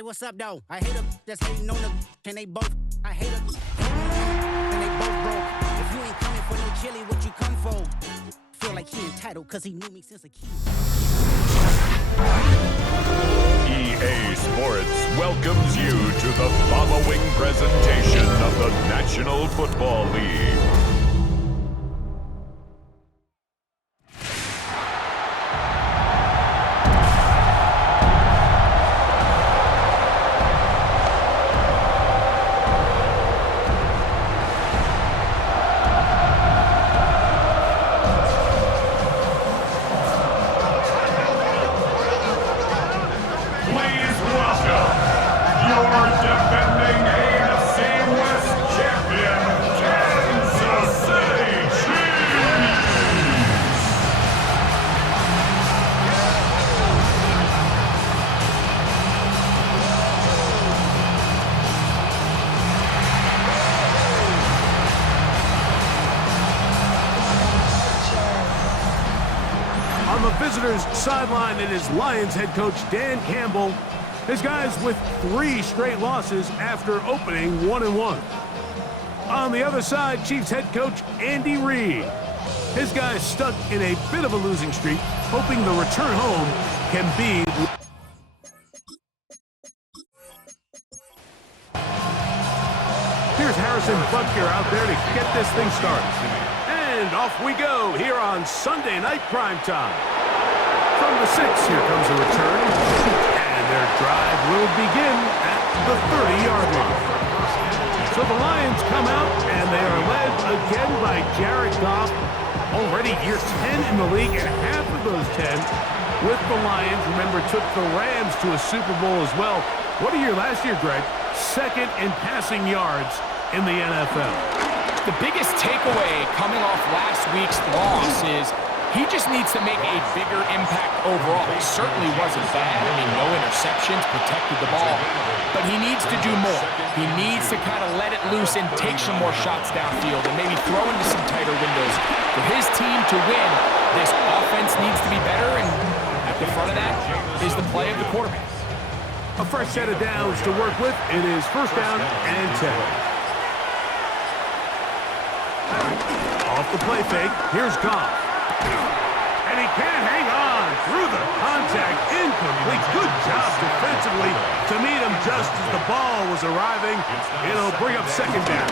Hey, what's up, though? I hate them that's hating on the and they both. I hate them and they both broke. If you ain't coming for no chili, what you come for? Feel like he entitled because he knew me since a kid. EA Sports welcomes you to the following presentation of the National Football League. Visitors sideline, it is Lions head coach Dan Campbell. His guys with 3 straight losses after opening 1-1. On the other side, Chiefs head coach Andy Reid. His guys stuck in a bit of a losing streak, hoping the return home can be. Here's Harrison Butker out there to get this thing started. And off we go here on Sunday Night Primetime. From the 6, here comes a return, and their drive will begin at the 30-yard line. So the Lions come out, and they are led again by Jared Goff, already year 10 in the league, and half of those 10 with the Lions. Remember, took the Rams to a Super Bowl as well. What a year last year, Greg. Second in passing yards in the NFL. The biggest takeaway coming off last week's loss is he just needs to make a bigger impact overall. He certainly wasn't bad. I mean, no interceptions, protected the ball. But he needs to do more. He needs to kind of let it loose and take some more shots downfield and maybe throw into some tighter windows. For his team to win, this offense needs to be better, and at the front of that is the play of the quarterback. A fresh set of downs to work with. It is first down and 10. Off the play fake, here's Goff. And he can't hang on through the contact. Incomplete. Good job defensively to meet him just as the ball was arriving. It'll bring up second down.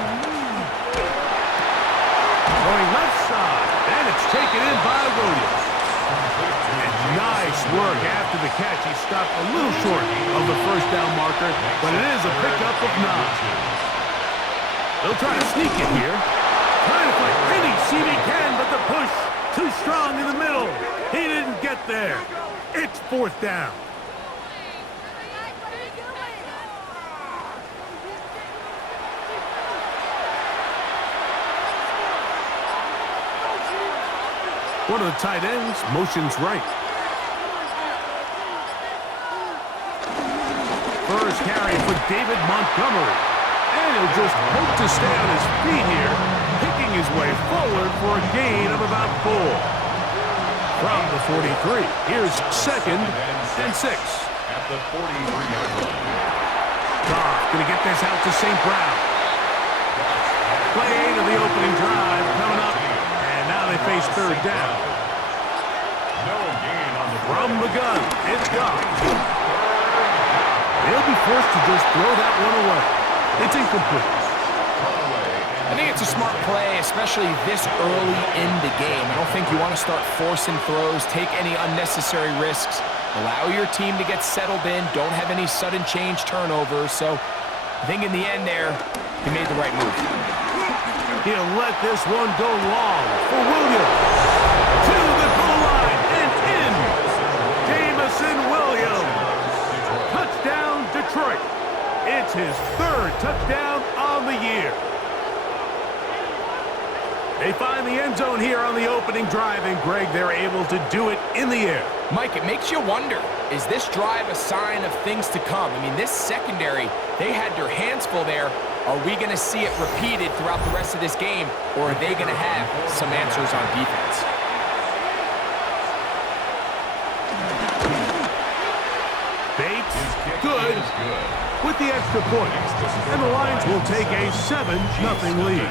Going left side, and it's taken in by Williams. And nice work after the catch. He stopped a little short of the first down marker, but it is a pickup of 9. They'll try to sneak it here. Trying to find any seam he can, but the push too strong in the middle. He didn't get there. It's fourth down. One of the tight ends motions right. First carry for David Montgomery. And he'll just hope to stay on his feet here, picking his way forward for a gain of about 4. From the 43, here's second and 6. At the 43-yard line. Goff going to get this out to St. Brown. Play to the opening drive coming up, and now they face third down. No gain on the From the gun, it's Goff. They'll be forced to just throw that one away. It's incomplete. I think it's a smart play, especially this early in the game. I don't think you want to start forcing throws, take any unnecessary risks, allow your team to get settled in, don't have any sudden change turnovers. So I think in the end there, he made the right move. He'll let this one go long for Williams. To the goal line and in. Jameson Williams. Touchdown, Detroit. It's his 3rd touchdown on the year. They find the end zone here on the opening drive, and Greg, they're able to do it in the air. Mike, it makes you wonder, is this drive a sign of things to come? I mean, this secondary, they had their hands full there. Are we going to see it repeated throughout the rest of this game, or are they going to have some answers on defense? Bates, good, with the extra point, and the Lions will take a 7-0 lead.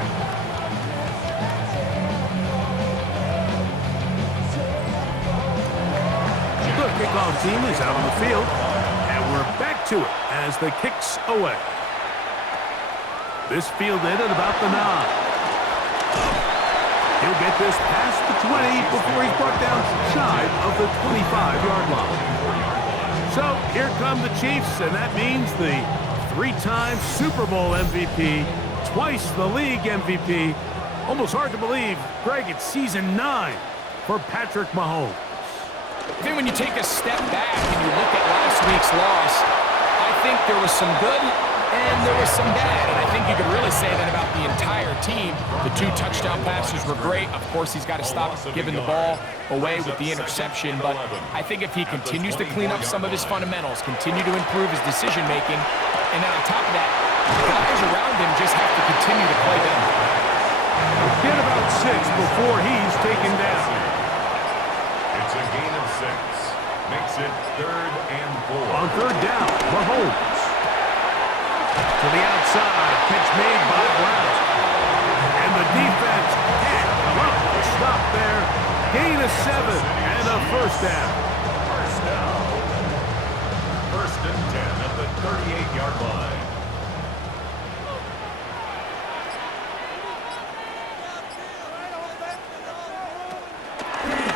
The kickoff team is out on the field, and we're back to it as the kick's away. This fielded at about the 9. He'll get this past the 20 before he's brought down shy of the 25-yard line. So here come the Chiefs, and that means the 3-time Super Bowl MVP, twice the league MVP. Almost hard to believe, Greg, it's season 9 for Patrick Mahomes. I think when you take a step back and you look at last week's loss, I think there was some good and there was some bad. And I think you could really say that about the entire team. The 2 touchdown passes were great. Of course, he's got to stop giving the ball away with the interception. But I think if he continues to clean up some of his fundamentals, continue to improve his decision-making, and then on top of that, the guys around him just have to continue to play better. Get about 6 before he's taken down. It's a gain of 6. Makes it 3rd and 4. On 3rd down, Mahomes. To the outside, catch made by Brown. And the defense can't come up with a stop there. Gain of 7 and a 1st down. 1st and 10 at the 38-yard line.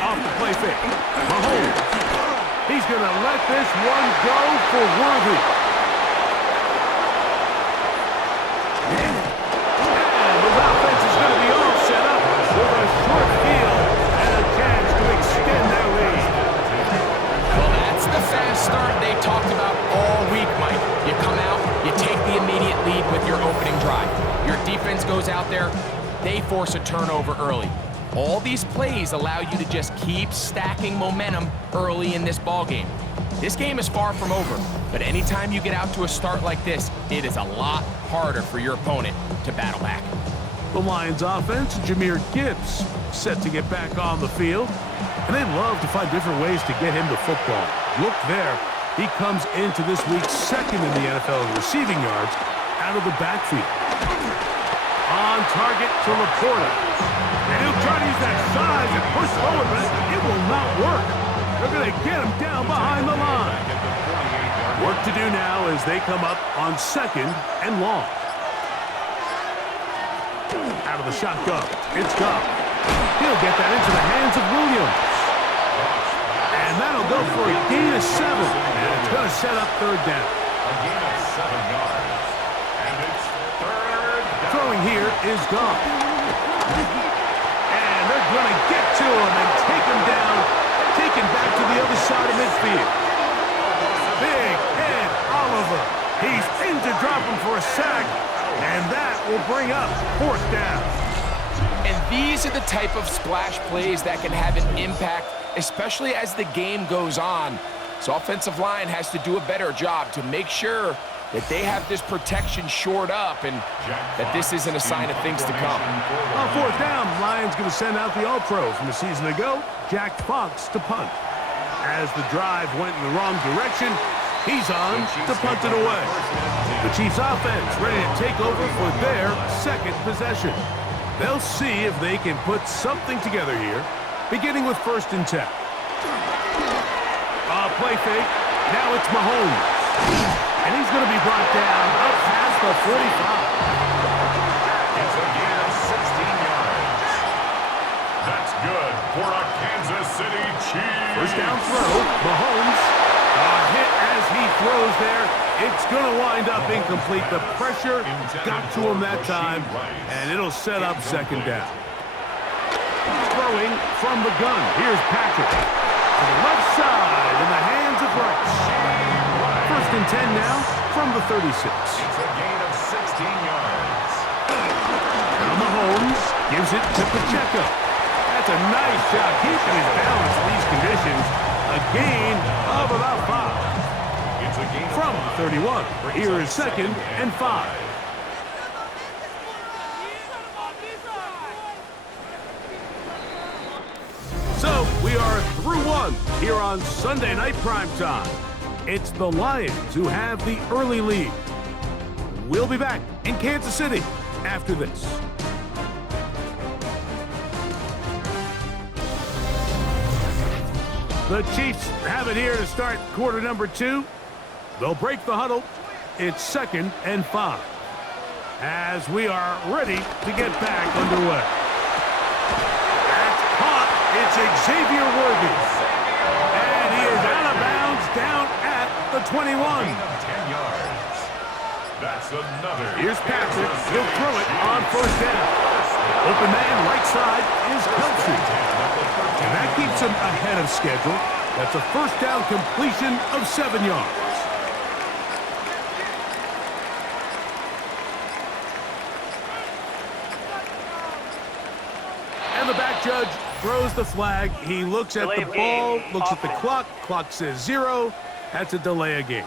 Off the play fake. Mahomes. He's going to let this one go for Worthy. And his offense is going to be all set up with a short field and a chance to extend their lead. Well, that's the fast start they talked about all week, Mike. You come out, you take the immediate lead with your opening drive. Your defense goes out there, they force a turnover early. All these plays allow you to just keep stacking momentum early in this ballgame. This game is far from over, but anytime you get out to a start like this, it is a lot harder for your opponent to battle back. The Lions offense, Jahmyr Gibbs, set to get back on the field. And they love to find different ways to get him the football. Look there. He comes into this week 2nd in the NFL in receiving yards out of the backfield. On target to Laporta. And he'll try to use that size and push forward, but it will not work. They're going to get him down behind the line. Work to do now as they come up on 2nd and long. Out of the shotgun, it's Goff. He'll get that into the hands of Williams. And that'll go for a gain of 7. And it's going to set up 3rd down. A gain of 7 yards. And it's 3rd down. Throwing here is Goff. And they're going to get to him and take him down. Take him back to the other side of midfield. Big Ed Oliver. He's in to drop him for a sack. And that will bring up 4th down. And these are the type of splash plays that can have an impact, especially as the game goes on. So offensive line has to do a better job to make sure that they have this protection shored up and that this isn't a sign of things to come. On 4th down, Lions going to send out the All-Pro from a season ago, Jack Fox, to punt. As the drive went in the wrong direction, he's on to punt it away. The Chiefs offense ready to take over for their 2nd possession. They'll see if they can put something together here, beginning with 1st and 10. Play fake. Now it's Mahomes. And he's going to be brought down up past the 45. It's a gain of 16 yards. That's good for a Kansas City Chiefs. 1st down throw. Mahomes. Hit as he throws there. It's going to wind up incomplete. The pressure got to him that time, and it'll set up 2nd down. Throwing from the gun. Here's Patrick. To the left side in the hands of Rice. 1st and 10 now from the 36. It's a gain of 16 yards. Now Mahomes gives it to Pacheco. That's a nice job keeping his balance in these conditions. A gain of about 5. It's a gain From 31, here is 2nd and 5. So we are through 1 here on Sunday Night Primetime. It's the Lions who have the early lead. We'll be back in Kansas City after this. The Chiefs have it here to start quarter number 2. They'll break the huddle. It's 2nd and 5. As we are ready to get back underway. That's caught. It's Xavier Worthy. And he is out of bounds down at the 21. 10 yards. That's another. Here's Patrick. He'll throw it on 1st down. Open man right side is Kelsey. And that keeps him ahead of schedule. That's a 1st down completion of 7 yards. And the back judge throws the flag. He looks at the ball, looks at the clock. Clock says 0. That's a delay of game.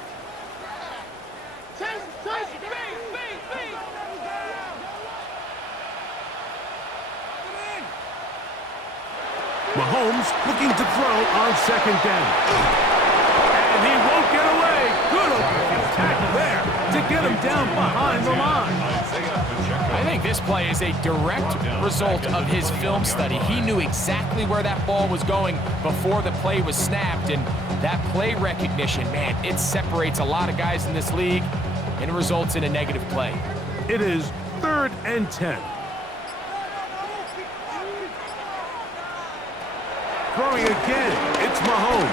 Mahomes looking to throw on 2nd down. And he won't get away. Good open tackle there to get him down behind the line. I think this play is a direct result of his film study. He knew exactly where that ball was going before the play was snapped, and that play recognition, man, it separates a lot of guys in this league, and it results in a negative play. It is 3rd and 10. Throwing again, it's Mahomes.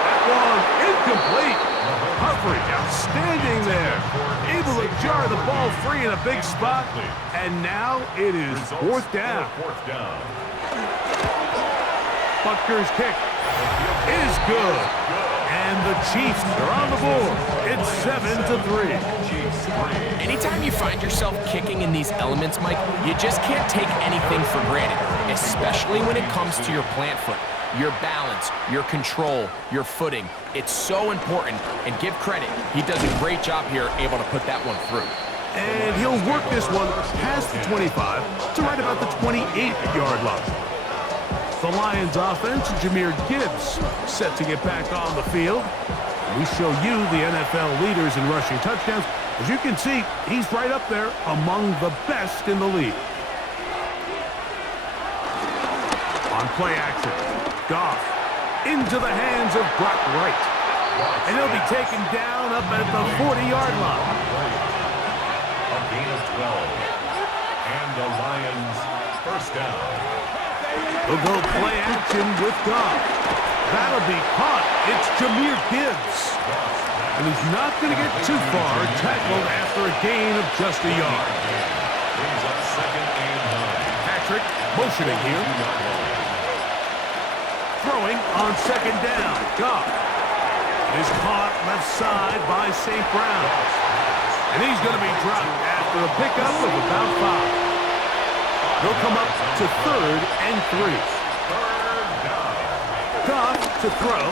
That one incomplete. Humphrey outstanding there. Able to jar the ball free in a big spot. And now it is 4th down. Butker's kick is good. And the Chiefs are on the board. It's 7-3. Anytime you find yourself kicking in these elements, Mike, you just can't take anything for granted, especially when it comes to your plant foot. Your balance, your control, your footing. It's so important, and give credit. He does a great job here able to put that one through. And he'll work this one past the 25 to right about the 28-yard line. The Lions offense, Jahmyr Gibbs, set to get back on the field. We show you the NFL leaders in rushing touchdowns. As you can see, he's right up there among the best in the league. On play action, Goff into the hands of Brock Wright. And he'll be taken down up at the 40-yard line. A gain of 12. And the Lions 1st down. We'll go play action with Goff. That'll be caught. It's Jahmyr Gibbs. And he's not going to get too far, tackled after a gain of just a yard. Brings up 2nd and 9. Patrick motioning here. Throwing on 2nd down. Goff is caught left side by St. Brown. And he's going to be dropped after a pickup of about 5. He'll come up to 3rd and 3. Goff to throw.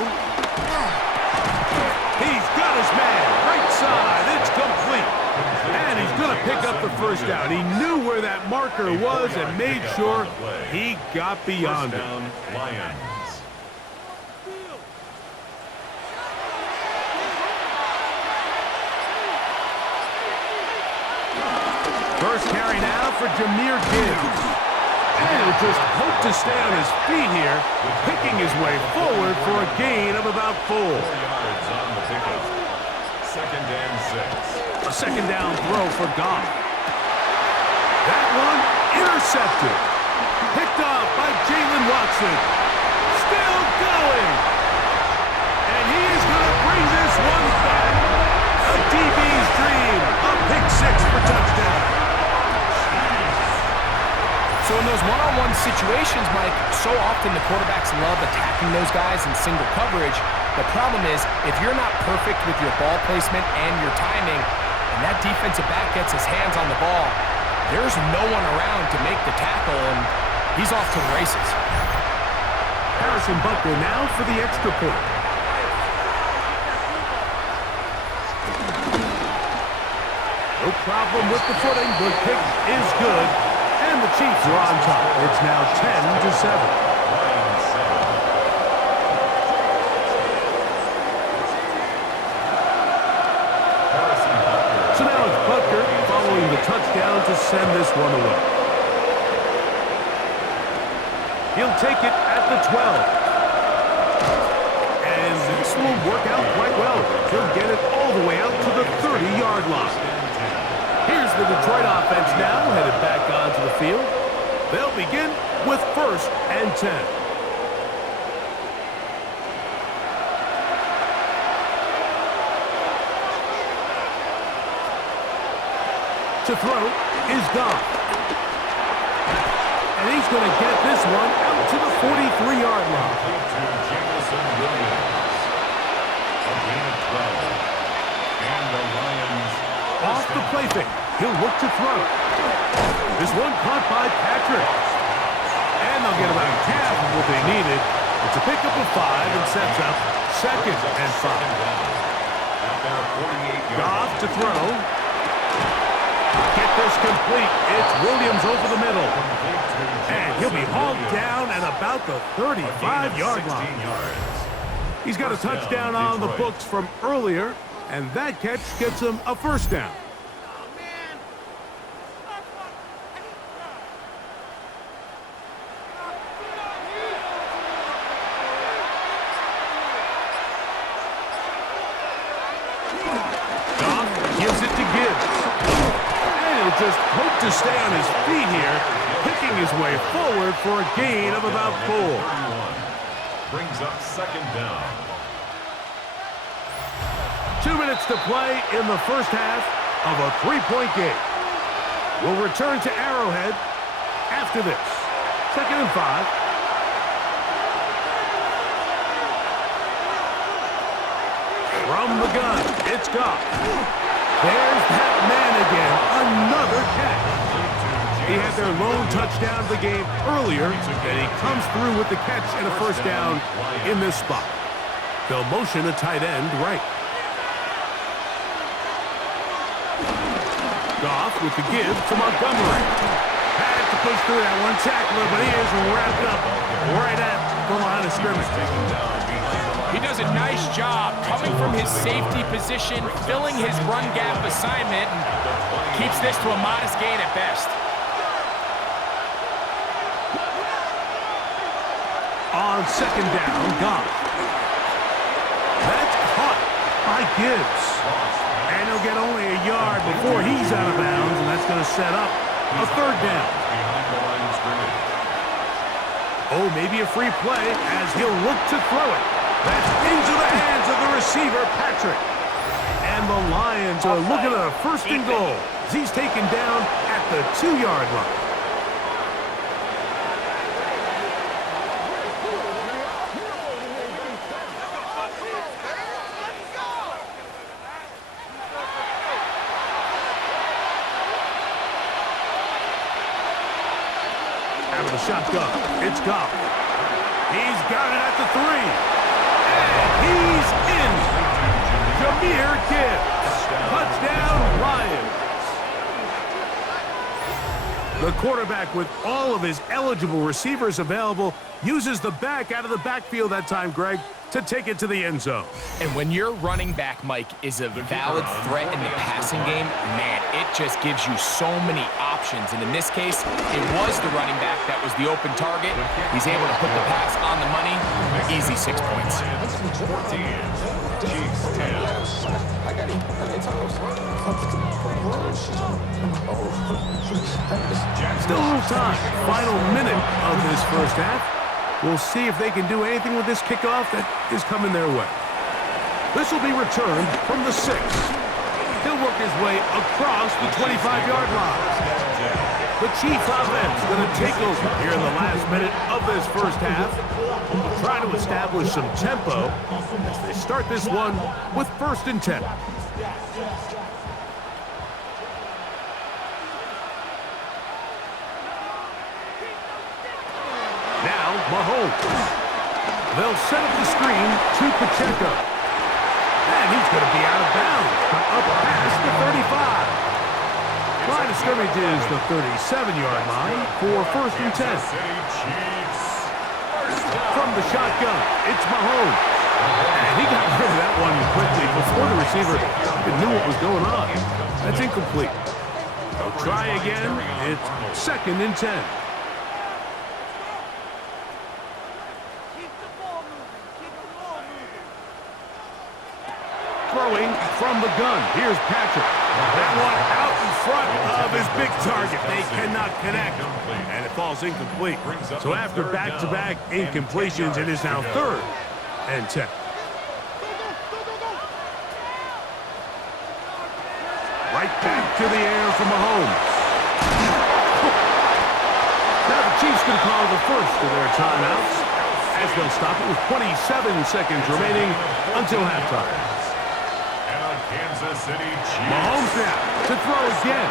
He's got his man. Right side. It's complete. And he's going to pick up the 1st down. He knew where that marker was and made sure he got beyond it. Lions. First carry now for Jahmyr Gibbs. And he'll just hope to stay on his feet here, picking his way forward for a gain of about 4. 4 yards on the pickup. 2nd and 6. A 2nd down throw for Goff. That one intercepted. Picked off by Jalen Watson. Still going. And he is going to bring this one back. A DB's dream. A pick 6 for touchdown. So in those one-on-one situations, Mike, so often the quarterbacks love attacking those guys in single coverage. The problem is, if you're not perfect with your ball placement and your timing, and that defensive back gets his hands on the ball, there's no one around to make the tackle, and he's off to the races. Harrison Butker now for the extra point. No problem with the footing. The kick is good. And the Chiefs are on top. It's now 10-7. down to send this one away. He'll take it at the 12. And this will work out quite well. He'll get it all the way out to the 30-yard line. Here's the Detroit offense now, headed back onto the field. They'll begin with 1st and 10. To throw is Goff. And he's going to get this one out to the 43-yard line. Off the play fake. He'll look to throw. This one caught by Patrick. And they'll get about half of what they needed. It's a pickup of 5 and sets up 2nd and 5. Goff to throw. Get this complete. It's Williams over the middle. And he'll be hauled down at about the 35-yard line. He's got a touchdown on the books from earlier, and that catch gets him a 1st down. Goff gives it to Gibbs. Just hope to stay on his feet here, picking his way forward for a gain of about 4. Brings up 2nd down. 2 minutes to play in the first half of a 3-point game. We'll return to Arrowhead after this. 2nd and 5. From the gun, it's Goff. There's that man again, another catch. He had their lone touchdown of the game earlier, and he comes through with the catch and a 1st down in this spot. They'll motion a tight end right. Goff with the give to Montgomery. Had to push through that one tackler, but he is wrapped up right at the line of scrimmage. He does a nice job coming from his safety position, filling his run gap assignment, and keeps this to a modest gain at best. On 2nd down, Goff. That's caught by Gibbs. And he'll get only a yard before he's out of bounds, and that's going to set up a 3rd down. Oh, maybe a free play as he'll look to throw it. That's into the hands of the receiver, Patrick. And the Lions are looking at a 1st and goal as he's taken down at the 2-yard line. Out of the shotgun, it's Goff. He's got it at the 3. He's in. Jahmyr Gibbs. Touchdown, Lions. The quarterback, with all of his eligible receivers available, uses the back out of the backfield that time, Greg, to take it to the end zone. And when your running back, Mike, is a valid threat in the passing game, man, it just gives you so many options. And in this case, it was the running back that was the open target. He's able to put the pass on the money. Easy 6 points. 14. Chiefs 10. Still a little time. Final minute of this first half. We'll see if they can do anything with this kickoff that is coming their way. This will be returned from the 6. He'll work his way across the 25-yard line. The Chiefs offense going to take over here in the last minute of this first half. We'll try to establish some tempo as they start this one with 1st and 10. Now, Mahomes. They'll set up the screen to Pacheco. And he's going to be out of bounds, but up past the 35. Line of scrimmage is the 37-yard line for 1st and 10. From the shotgun, it's Mahomes. And he got rid of that one quickly before the receiver even knew what was going on. That's incomplete. They'll try again. It's 2nd and 10. Throwing from the gun. Here's Patrick. That one out in front of his big target. They cannot connect, and it falls incomplete. So after back-to-back incompletions, it is now 3rd and 10. Right back to the air from Mahomes. Now the Chiefs can call the first of their timeouts as they'll stop it with 27 seconds remaining until halftime. Kansas City Chiefs. Mahomes now to throw again.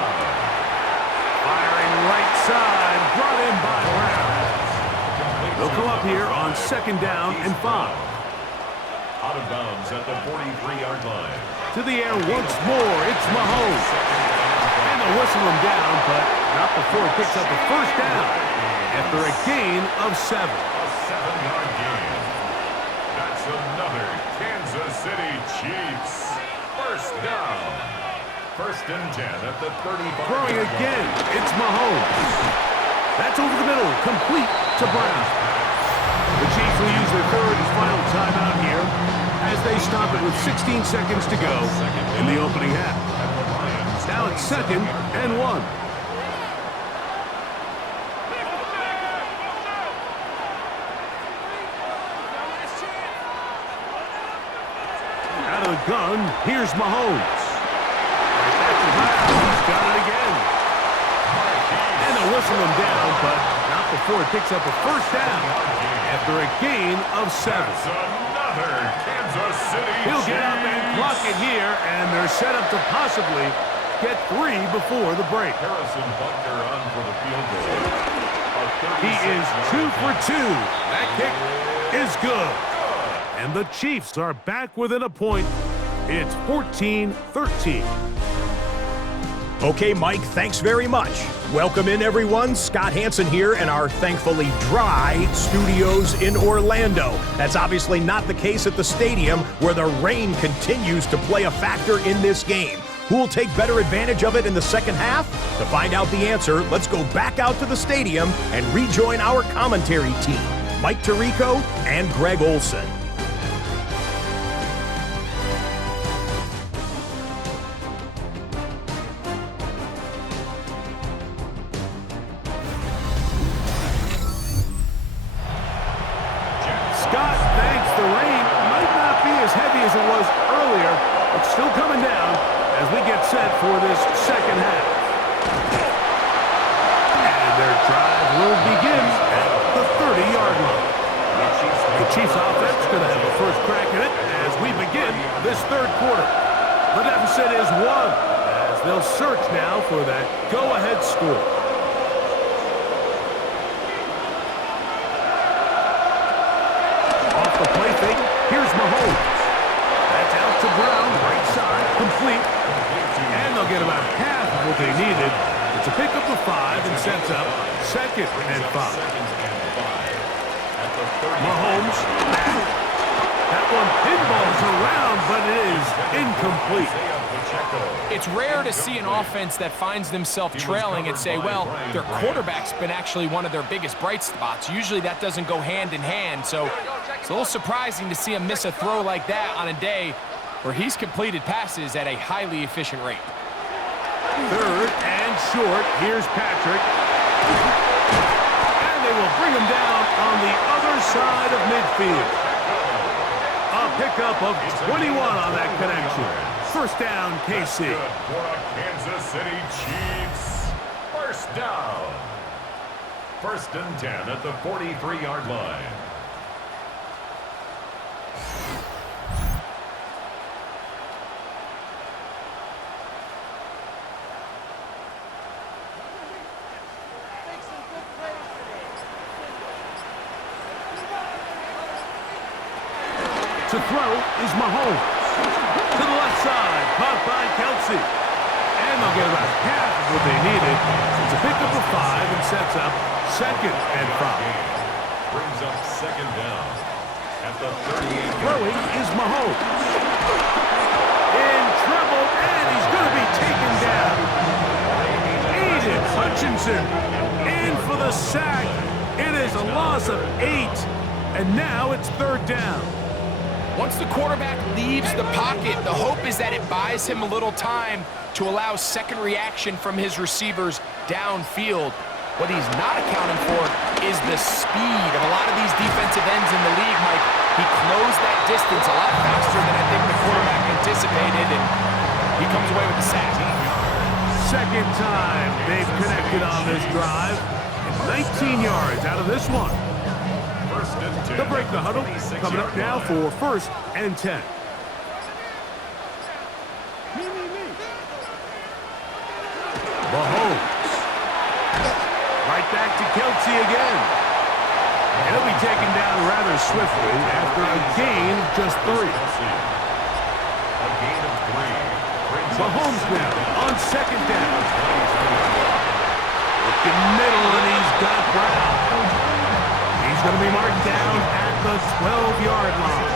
Firing right side, brought in by Brown. They'll come up here on 2nd down and 5. Out of bounds at the 43-yard line. To the air once more, it's Mahomes. And they'll whistle him down, but not before he picks up the first down after a gain of 7. A 7-yard gain. That's another Kansas City Chiefs. First down. 1st and 10 at the 35. Throwing again, it's Mahomes. That's over the middle, complete to Brown. The Chiefs will use their 3rd and final timeout here as they stop it with 16 seconds to go in the opening half. Now it's 2nd and 1. Out of the gun, here's Mahomes. Right back to Brown. He's got it again. And they'll whistle him down, but not before he picks up a first down after a gain of 7. That's another Kansas City He'll get up and block it here, and they're set up to possibly get 3 before the break. Harrison Butker on for the field goal. He is 2 for 2. That kick is good. And the Chiefs are back within a point. It's 14-13. Okay, Mike, thanks very much. Welcome in, everyone. Scott Hansen here in our thankfully dry studios in Orlando. That's obviously not the case at the stadium, where the rain continues to play a factor in this game. Who will take better advantage of it in the second half? To find out the answer, let's go back out to the stadium and rejoin our commentary team, Mike Tirico and Greg Olson. Scott thanks the rain. Might not be as heavy as it was earlier, but still coming down as we get set for this second half. And their drive will begin at the 30-yard line. The Chiefs offense going to have a first crack at it as we begin this 3rd quarter. The deficit is 1 as they'll search now for that go-ahead score. Off the play fake, here's Mahomes. That's out to Brown, right side, complete. And they'll get about half of what they needed. It's a pickup of 5 and sets up 2nd and 5. Mahomes back. That one pinballs around, but it is incomplete. It's rare to see an offense that finds themselves trailing and say, well, their quarterback's been actually one of their biggest bright spots. Usually that doesn't go hand in hand, so it's a little surprising to see him miss a throw like that on a day where he's completed passes at a highly efficient rate. 3rd and short. Here's Patrick. And they will bring him down on the other side of midfield. A pickup of 21 on that connection. First down, KC. Good for the Kansas City Chiefs. First down. 1st and 10 at the 43-yard line. To throw is Mahomes. To the left side, caught by Kelsey. And they'll get about half of what they needed. It's a pickup of 5 and sets up 2nd and 5. Brings up 2nd down at the 38. Throwing is Mahomes. In trouble, and he's going to be taken down. Johnson in for the sack. It is a loss of 8, and now it's third down. Once the quarterback leaves the pocket, the hope is that it buys him a little time to allow second reaction from his receivers downfield. What he's not accounting for is the speed of a lot of these defensive ends in the league, Mike. He closed that distance a lot faster than I think the quarterback anticipated, and he comes away with the sack. Second time they've connected on this drive. 19 yards out of this one. First and 10. They'll break the huddle. Coming up now for first and 10. Mahomes. Right back to Kelsey again. And he'll be taken down rather swiftly after a gain of just 3. A gain of 3. Mahomes now on second down. Looking middle, and he's got Brown. He's going to be marked down at the 12-yard line.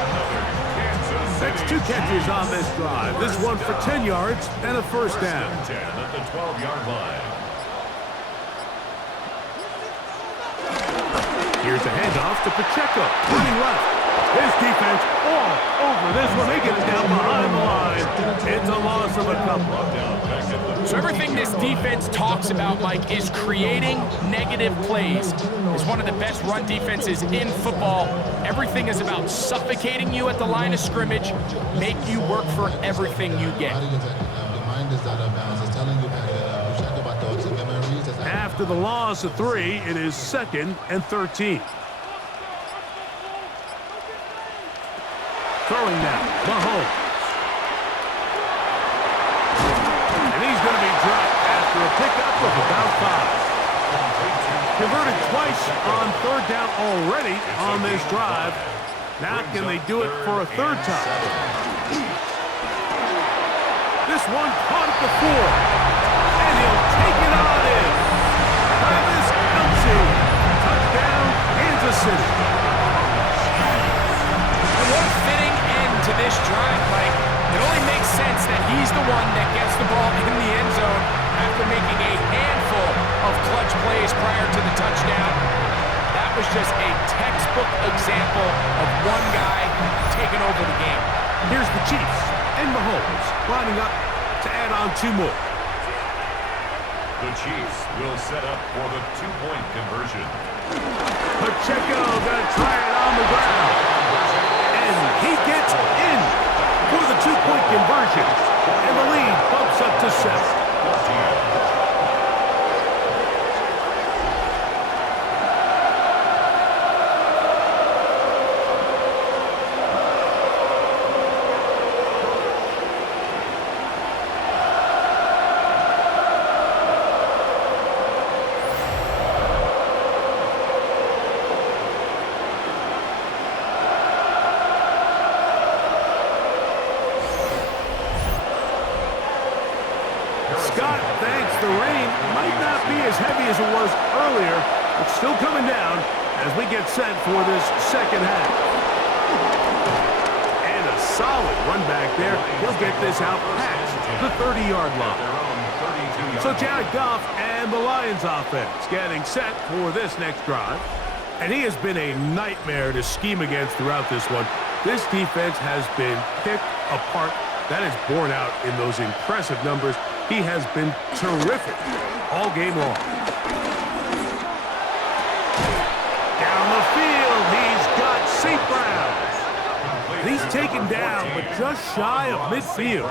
That's 2 catches on this drive. This one for 10 yards and a first down. 10 at the 12-yard line. Here's a handoff to Pacheco, running left. His defense all over this one. They get it down behind the line. It's a loss of a couple. So everything this defense talks about, Mike, is creating negative plays. It's one of the best run defenses in football. Everything is about suffocating you at the line of scrimmage, make you work for everything you get. After the loss of 3, it is 2nd and 13. Throwing now, Mahomes. And he's going to be dropped after a pickup of about 5. Converted twice on third down already on this drive. Now can they do it for a third time? This one caught at the 4. And he'll take it on in. Travis Kelce. Touchdown, Kansas City. And what a fitting end to this drive, Mike. It only makes sense that he's the one that gets the ball in the end zone after making a handful of clutch plays prior to the touchdown. That was just a textbook example of one guy taking over the game. Here's the Chiefs and Mahomes lining up to add on 2 more. The Chiefs will set up for the 2-point conversion. Pacheco going to try it on the ground. And he gets in for the 2-point conversion. And the lead bumps up to 7. Scott thanks the rain. Might not be as heavy as it was earlier, but still coming down as we get set for this second half. And a solid run back there. He'll get this out past the 30-yard line. So Jared Goff and the Lions offense getting set for this next drive. And he has been a nightmare to scheme against throughout this one. This defense has been picked apart. That is borne out in those impressive numbers. He has been terrific all game long. Down the field, he's got St. Brown. He's taken down, but just shy of midfield.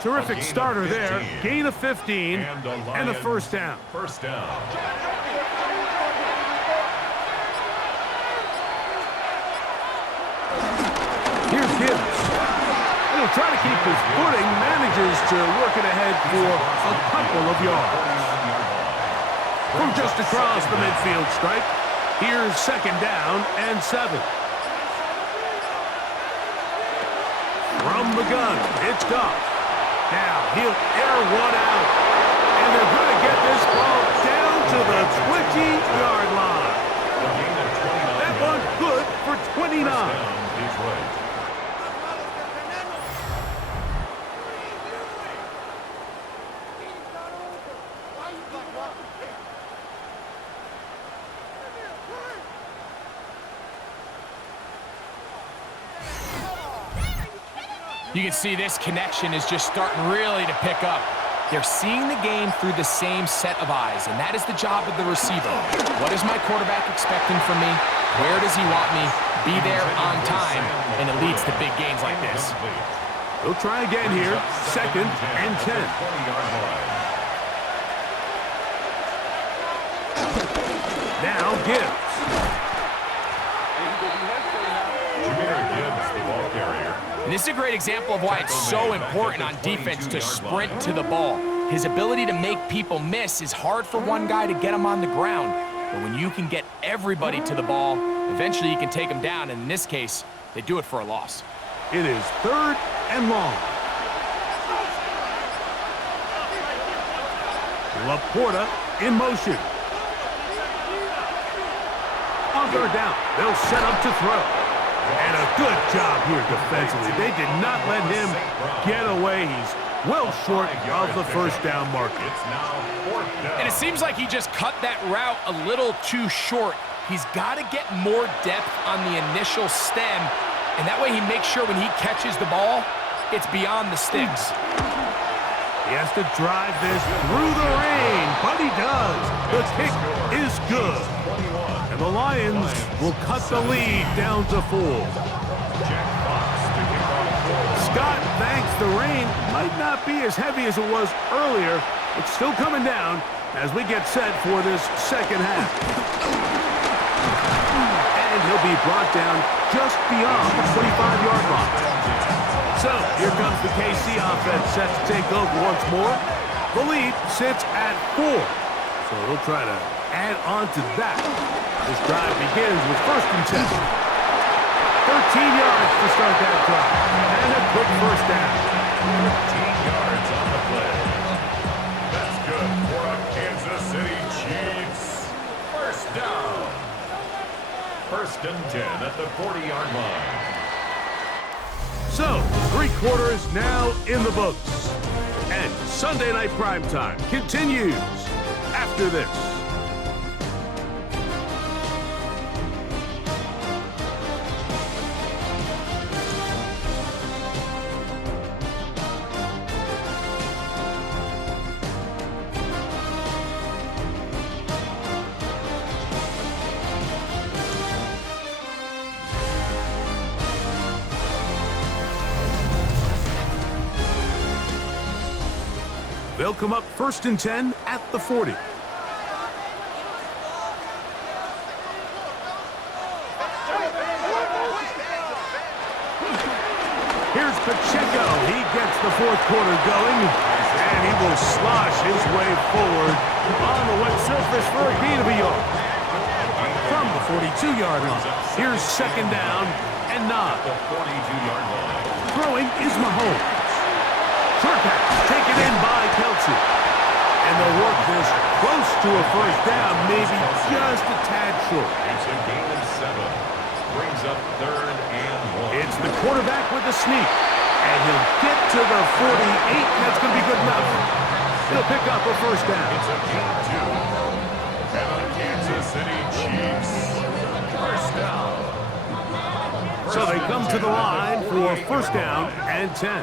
Terrific starter there. Gain of 15 and a first down. First down. Here's Gibbs. And he'll try to keep his footing, manages to work it ahead for a couple of yards. From just across the midfield stripe, here's second down and 7. From the gun, it's Goff. Now he'll air one out. And they're going to get this ball down to the 20-yard line. That one good for 29. Detroit. You can see this connection is just starting really to pick up. They're seeing the game through the same set of eyes, and that is the job of the receiver. What is my quarterback expecting from me? Where does he want me? Be there on time, and it leads to big gains like this. They'll try again here. 2nd and 10. Now Gibbs. And this is a great example of why it's so important on defense to sprint to the ball. His ability to make people miss is hard for one guy to get him on the ground. But when you can get everybody to the ball, eventually you can take them down. And in this case, they do it for a loss. It is 3rd and long. Laporta in motion. On third down, they'll set up to throw. And a good job here defensively. They did not let him get away. He's well short of the first down marker. And it seems like he just cut that route a little too short. He's got to get more depth on the initial stem, and that way he makes sure when he catches the ball, it's beyond the sticks. He has to drive this through the rain, but he does. The kick is good. And the Lions will cut the lead down to 4. Scott thanks the rain. Might not be as heavy as it was earlier. It's still coming down as we get set for this second half. And he'll be brought down just beyond the 25-yard line. So here comes the KC offense set to take over once more. The lead sits at 4. So they'll try to add on to that. This drive begins with 1st and 10. 13 yards to start that drive. And a quick first down. 13 yards on the play. That's good for a Kansas City Chiefs. First down. 1st and 10 at the 40-yard line. So, 3 quarters now in the books. And Sunday Night Primetime continues after this. They'll come up 1st and 10 at the 40. Here's Pacheco. He gets the 4th quarter going, and he will slosh his way forward on the wet surface for a gain of a yard. From the 42-yard line, here's 2nd down and 9. The 42-yard line. Throwing is Mahomes. Short pass taken in by Kelsey. And they'll work this close to a first down, maybe just a tad short. It's a gain of 7. Brings up 3rd and 1. It's the quarterback with the sneak. And he'll get to the 48. That's going to be good enough. He'll pick up a first down. It's a gain of 2. And the Kansas City Chiefs. First down. So they come to the line for first down and 10.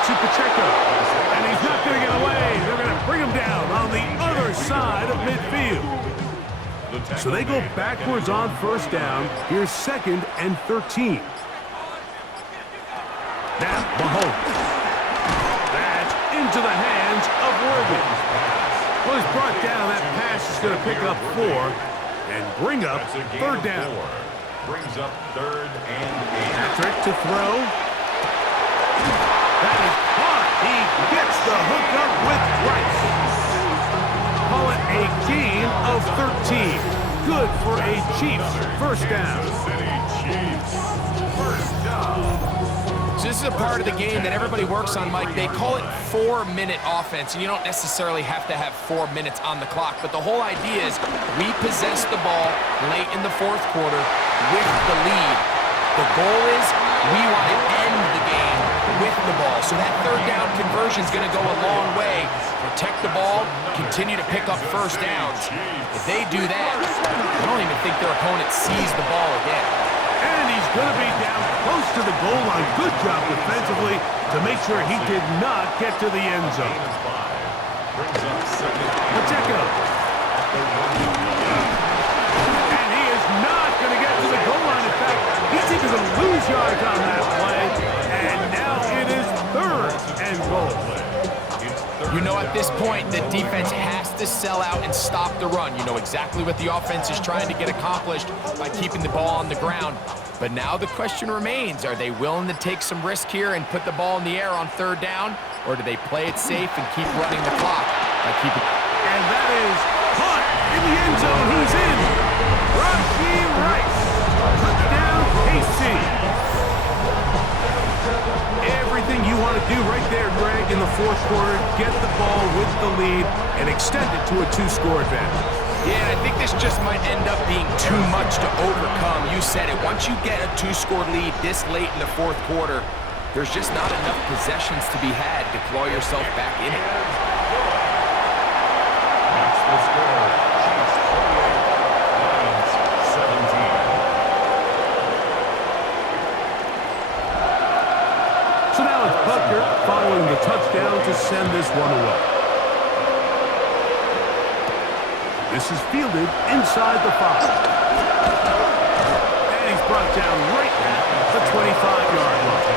To Pacheco, and he's not going to get away. They're going to bring him down on the other side of midfield. So they go backwards on first down. Here's 2nd and 13. Now Mahomes. That's into the hands of Worthy. Well, he's brought down. That pass is going to pick up 4 and bring up 3rd down. Brings up 3rd and 8. Patrick to throw. That is caught. He gets the hookup with Rice. Call it a gain of 13. Good for a Chiefs first down. So this is a part of the game that everybody works on, Mike. They call it 4-minute offense, and you don't necessarily have to have 4 minutes on the clock. But the whole idea is we possess the ball late in the 4th quarter with the lead. The goal is we want to end the game with the ball. ball. So that third down conversion is going to go a long way. Protect the ball, continue to pick up first downs. If they do that, I don't even think their opponent sees the ball again. And he's going to be down close to the goal line. Good job defensively to make sure he did not get to the end zone. Pacheco. And he is not going to get to the goal line. In fact, he's even going to lose yards on that play. And now it is 3rd and goal. You know, at this point, the defense has to sell out and stop the run. You know exactly what the offense is trying to get accomplished by keeping the ball on the ground. But now the question remains, are they willing to take some risk here and put the ball in the air on 3rd down? Or do they play it safe and keep running the clock? And that is caught in the end zone. He's in. Rashee Rice. Touchdown, KC. Everything you want to do right there, Greg, in the 4th quarter, get the ball with the lead and extend it to a 2-score advantage. Yeah, I think this just might end up being too much to overcome. You said it. Once you get a 2-score lead this late in the 4th quarter, there's just not enough possessions to be had to claw yourself back in it. That's the score. Chiefs 28, Lions 17. So now it's Butker following the touchdown to send this one away. This is fielded inside the 5. And he's brought down right at the 25-yard line.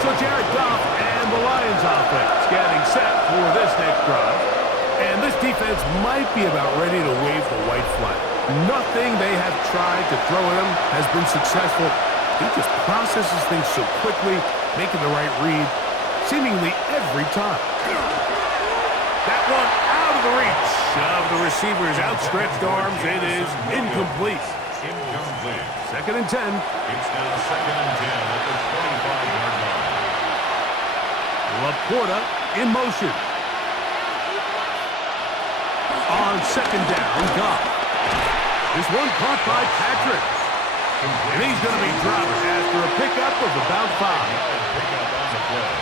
So Jared Goff and the Lions offense getting set for this next drive. And this defense might be about ready to wave the white flag. Nothing they have tried to throw at him has been successful. He just processes things so quickly, making the right read seemingly every time. That one out of the reach of the receiver's outstretched arms. It is incomplete. Incomplete. 2nd and 10. It's now 2nd and 10 at the 25-yard line. Laporta in motion. On 2nd down, Goff. This one caught by Patrick. And he's going to be dropped after a pickup of about 5. Pickup on the play.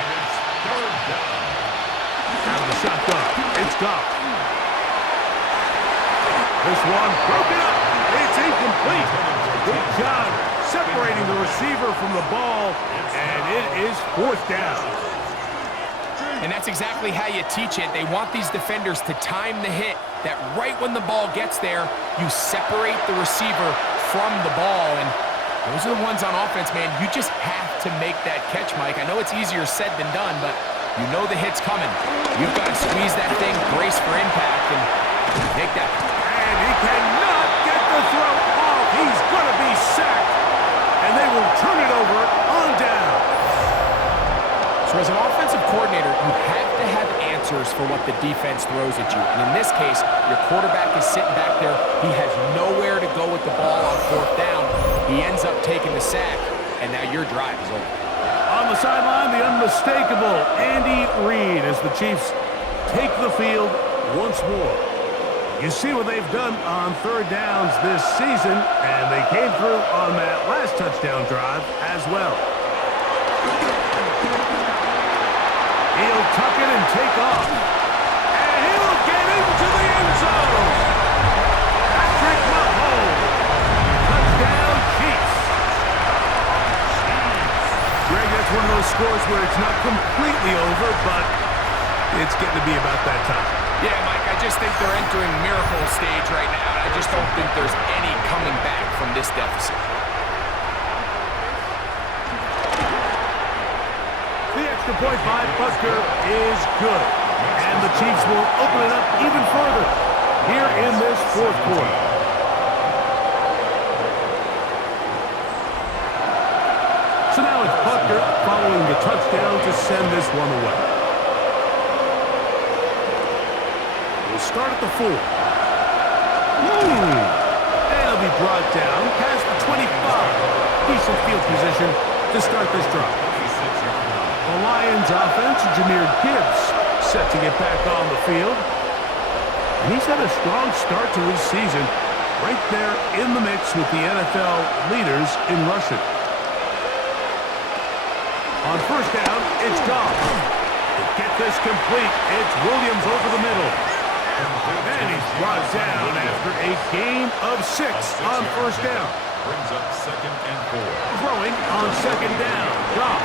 And it's 3rd down. Out of the shotgun, it's Goff. This one broken up. It's incomplete. Good job separating the receiver from the ball, and it is 4th down. And that's exactly how you teach it. They want these defenders to time the hit, that right when the ball gets there, you separate the receiver from the ball. And those are the ones on offense, man. You just have to make that catch, Mike. I know it's easier said than done, but you know the hit's coming. You've got to squeeze that thing, brace for impact, and make that. And he cannot get the throw off. He's going to be sacked, and they will turn it over on down. So as an offensive coordinator, you have to have answers for what the defense throws at you. And in this case, your quarterback is sitting back there. He has nowhere to go with the ball on 4th down. He ends up taking the sack, and now your drive is over. On the sideline, the unmistakable Andy Reid as the Chiefs take the field once more. You see what they've done on 3rd downs this season, and they came through on that last touchdown drive as well. He'll tuck it and take off. And he'll get into the end zone. Patrick Mahomes. Touchdown, Chiefs. Greg, that's one of those scores where it's not completely over, but it's getting to be about that time. Yeah, Mike, I just think they're entering miracle stage right now. I just don't think there's any coming back from this deficit. The extra point by Butker is good. And the Chiefs will open it up even further here in this 4th quarter. So now it's Butker following the touchdown to send this one away. We'll start at the 4. And it'll be brought down past the 25. Decent field position to start this drive. The Lions offense, Jahmyr Gibbs, set to get back on the field. And he's had a strong start to his season, right there in the mix with the NFL leaders in rushing. On first down, it's Goff. To get this complete, it's Williams over the middle. And he's brought down after a gain of 6 on first down. Brings up 2nd and 4. Throwing on second down. Goff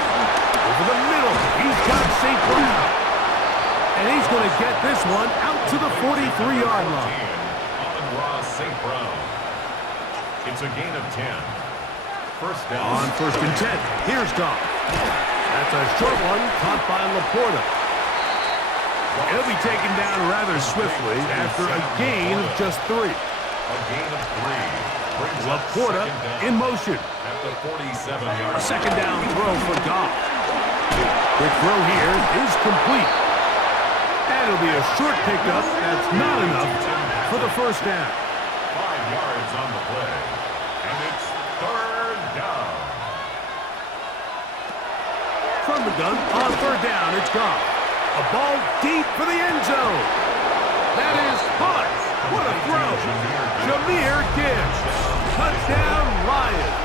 over the middle. He's got St. Brown. And he's going to get this one out to the 43-yard line. On St. Brown. It's a gain of 10. First down. On first and 10, here's Goff. That's a short one caught by Laporta. It'll be taken down rather swiftly after a gain of just 3. A gain of 3. Brings up Laporta second down in motion. at the 47-yard A second down throw for Goff. The throw here is complete. And it'll be a short pickup. That's not enough for the first down. 5 yards on the play. And it's 3rd down. From the gun, on third down, it's Goff. A ball deep for the end zone. That is caught. What a throw. Jahmyr Gibbs. Touchdown, Lions.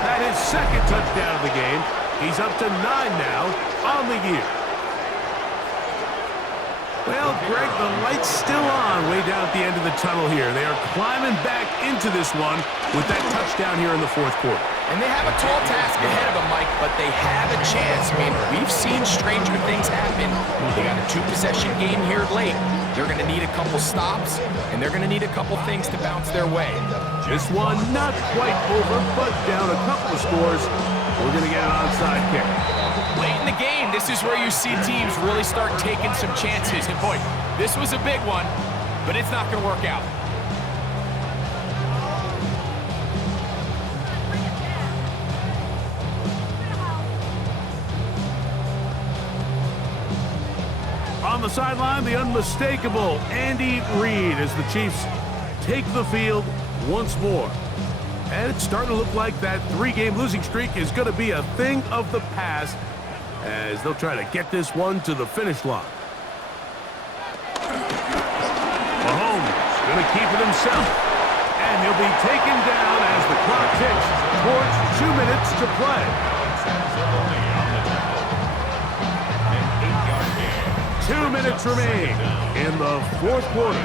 That is second touchdown of the game. He's up to 9 now on the year. Well, Greg, the light's still on way down at the end of the tunnel here. They are climbing back into this one with that touchdown here in the fourth quarter. And they have a tall task ahead of them, Mike, but they have a chance. I mean, we've seen stranger things happen. They got a 2-possession game here late. They're going to need a couple stops, and they're going to need a couple things to bounce their way. This one not quite over, but down a couple of scores. We're going to get an onside kick. Late in the game, this is where you see teams really start taking some chances. And boy, this was a big one, but it's not going to work out. On the sideline, the unmistakable Andy Reid as the Chiefs take the field once more. And it's starting to look like that 3-game losing streak is going to be a thing of the past as they'll try to get this one to the finish line. Mahomes going to keep it himself. And he'll be taken down as the clock ticks towards 2 minutes to play. 2 minutes remain in the fourth quarter.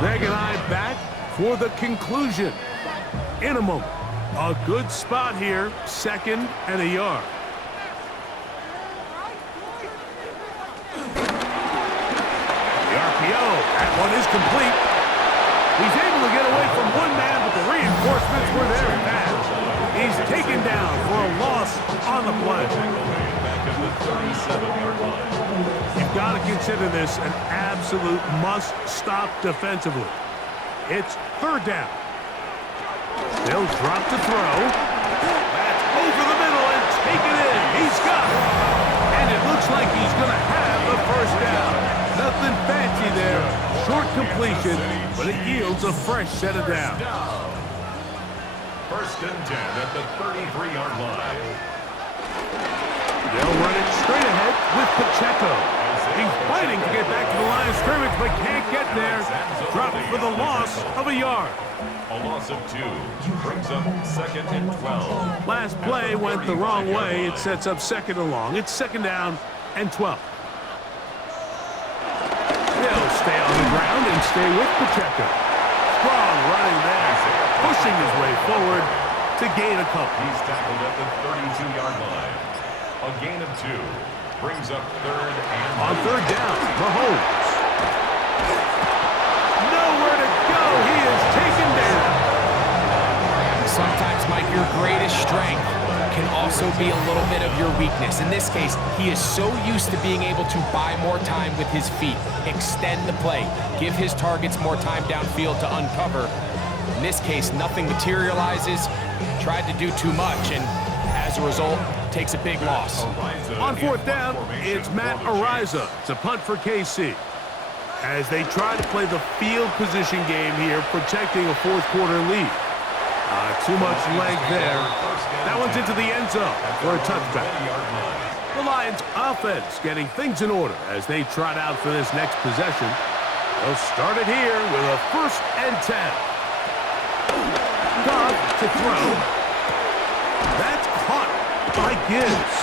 Greg and I back for the conclusion in a moment. A good spot here, 2nd and a yard. The RPO, that one is complete. He's able to get away from one man, but the reinforcements were there fast. He's taken down for a loss on the play. You've got to consider this an absolute must-stop defensively. It's 3rd down. They'll drop to throw. That's over the middle and taken in. He's got it. And it looks like he's going to have the first down. Nothing fancy there. Short completion, but it yields a fresh set of downs. 1st and 10 at the 33-yard line. They'll run it straight ahead with Pacheco. He's fighting to get back to the line of scrimmage, but can't get there. Dropped for the loss of a yard. A loss of 2 brings up 2nd and 12. Last play went the wrong way. It sets up 2nd and long. It's 2nd down and 12. They'll stay on the ground and stay with Pacheco. Strong running there, pushing his way forward to gain a couple. He's tackled at the 32-yard line. A gain of 2 brings up 3rd and... On 3rd down, Mahomes. Nowhere to go. He is taken down. Sometimes, Mike, your greatest strength can also be a little bit of your weakness. In this case, he is so used to being able to buy more time with his feet, extend the play, give his targets more time downfield to uncover. In this case, nothing materializes, tried to do too much, and as a result, takes a big loss. On 4th down, it's Matt Ariza. It's a punt for KC. As they try to play the field position game here, protecting a fourth quarter lead. Too much leg there. That one's into the end zone for a touchback. The Lions offense getting things in order as they trot out for this next possession. They'll start it here with a 1st and 10. Goff to throw. That's caught by Gibbs.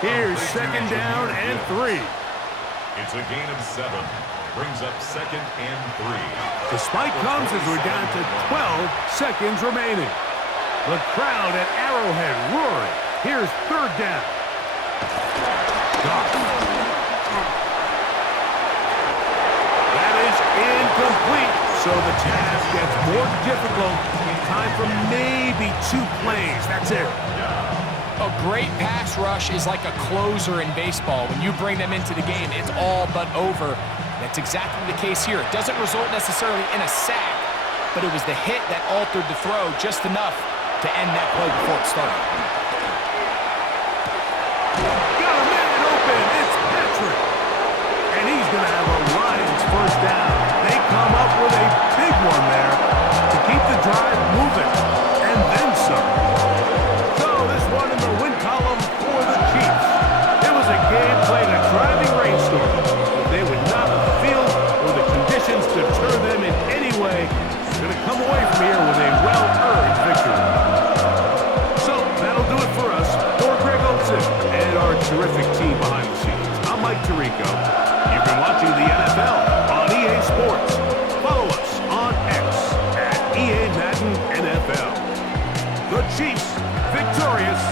Here's second down and 3. It's a gain of 7. Brings up second and 3. The spike comes as we're down to 12 seconds remaining. The crowd at Arrowhead roaring. Here's third down. Goff. That is incomplete. So the task gets more difficult. Time for maybe 2 plays. That's it. A great pass rush is like a closer in baseball. When you bring them into the game, it's all but over. That's exactly the case here. It doesn't result necessarily in a sack, but it was the hit that altered the throw just enough to end that play before it started. Got a man open. It's Patrick. And he's going to have a Lions first down. They come up with a big one there to keep the drive moving. And then some. So this one in the win column for the Chiefs. It was a game played in a driving rainstorm. They would not feel or the conditions deter them in any way. They're going to come away from here with a well-earned victory. So that'll do it for us. For Greg Olson and our terrific team behind the scenes, I'm Mike Tirico. You've been watching the NFL on EA Sports. Follow us on X at EA Madden NFL. The Chiefs victorious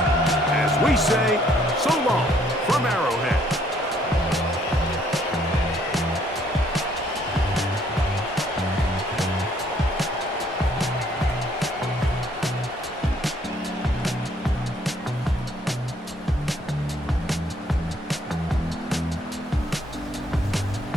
as we say so long from Arrowhead.